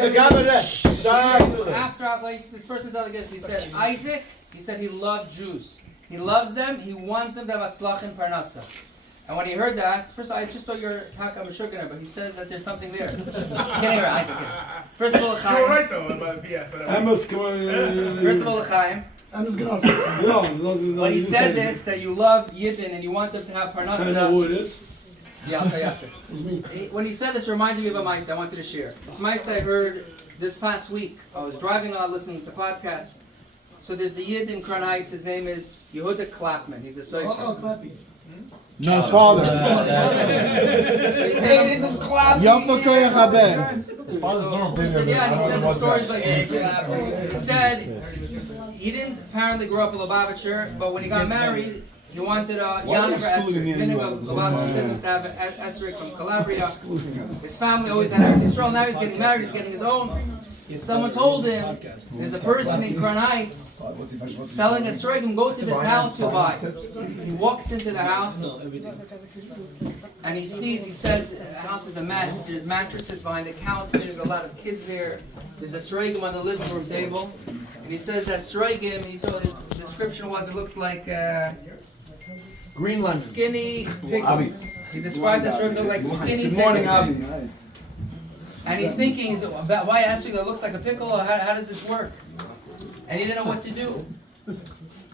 this person said like this. He said Isaac. He said he loved Jews. He loves them. He wants them to have atzlach and parnasa. And when he heard that, first I just thought you're Taka Meshuggah, but he says that there's something there. Can't hear Isaac. First of all, Chaim. You're right though about BS. First of all, Chaim. When he said this, that you love Yidden and you want them to have parnasa. I know who it is. Yeah, I'll tell you after. When he said this, reminded me of a Maisa I wanted to share. This Maisa I heard this past week. I was driving on listening to podcasts. So there's a Yid in Crown Heights. His name is Yehuda Klapman. He's a sofer. Oh, Clappy. No, father. So he said, he said, yeah, and he said the stories like this. He said he didn't apparently grow up in Lubavitcher, but when he got married, he wanted a Yaniv or Esrik. Meaning of Lubavitcher sent him to have an Esrik from Calabria. His family always had Eretz Yisrael. Now he's getting married, he's getting his own. Someone told him, there's a person in Crown Heights selling a Esrogim, go to this house to buy. He walks into the house and he says, the house is a mess. There's mattresses behind the counter, there's a lot of kids there. There's a Esrogim on the living room table. And he says that Esrogim, he told his description was, it looks like Greenland. Skinny pickles. He described that Esrogim like skinny pickles. Good morning, Avi. And he's thinking, why ask you that looks like a pickle? How does this work? And he didn't know what to do.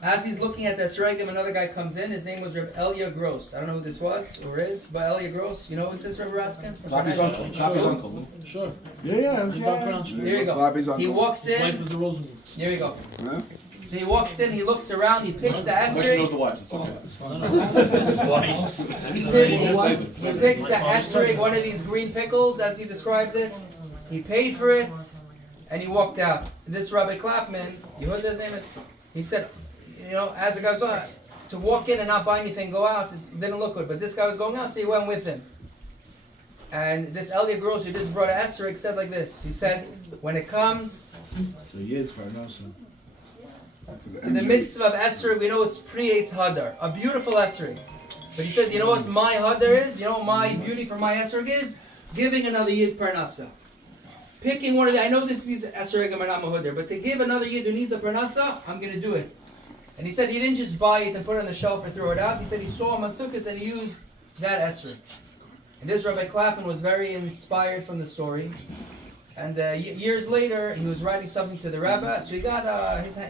As he's looking at the Esrogim, another guy comes in. His name was Reb Elia Gross. I don't know who this was or is, but Elia Gross. You know who this, Reb Raskin? Papi's uncle. Sure. Yeah. There you go. He walks in. Life is the Rosenwood. There you go. So he walks in, he looks around, he picks the Esrog. knows the wife. It's okay. He picks the Esrog, one of these green pickles, as he described it. He paid for it, and he walked out. This Rabbi Klapman, you heard his name is? He said, as the guy was on, to walk in and not buy anything, go out, it didn't look good. But this guy was going out, so he went with him. And this Elia Gross, who just brought an Esrog, said like this. He said, when it comes to the mitzvah of Esrog, we know it's pre-Eitz Hadar, a beautiful Esrog. But he says, you know what my Hadar is? You know what my beauty for my Esrog is? Giving another Yid Parnasa. Picking one of the, I know these Esrogim are not Mahudar, but to give another Yid who needs a Parnasa, I'm going to do it. And he said he didn't just buy it and put it on the shelf or throw it out. He said he saw him on Sukkot and he used that Esrog. And this Rabbi Klapman was very inspired from the story. And years later, he was writing something to the Rebbe, so he got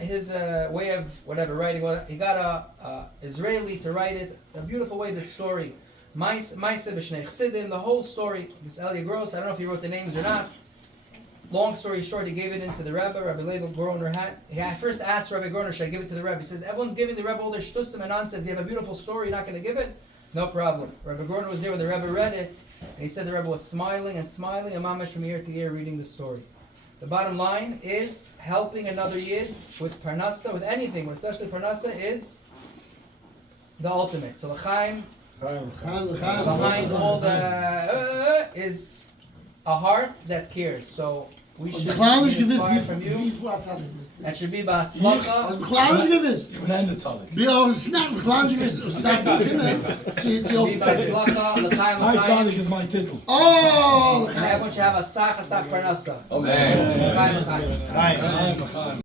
his way of writing. He got a Israeli to write it a beautiful way. This story, Maisa B'Shnei Chasidim, the whole story. This Elia Gross, I don't know if he wrote the names or not. Long story short, he gave it into the Rebbe. Rabbi Levi Groner I first asked Rabbi Groner, should I give it to the Rebbe? He says, everyone's giving the Rebbe all their shtusim and nonsense. You have a beautiful story, you're not going to give it? No problem. Rabbi Groner was there when the Rebbe read it. And he said the Rebbe was smiling and mamash from ear to ear reading the story. The bottom line is helping another Yid with Parnasa, with anything, but especially Parnasa, is the ultimate. So L'chaim, behind all the is a heart that cares. So we should be inspired from you. That should be B'Hatzlacha. Tzadik is my title. And everyone should have a sach parnasa. Amen. L'chaim.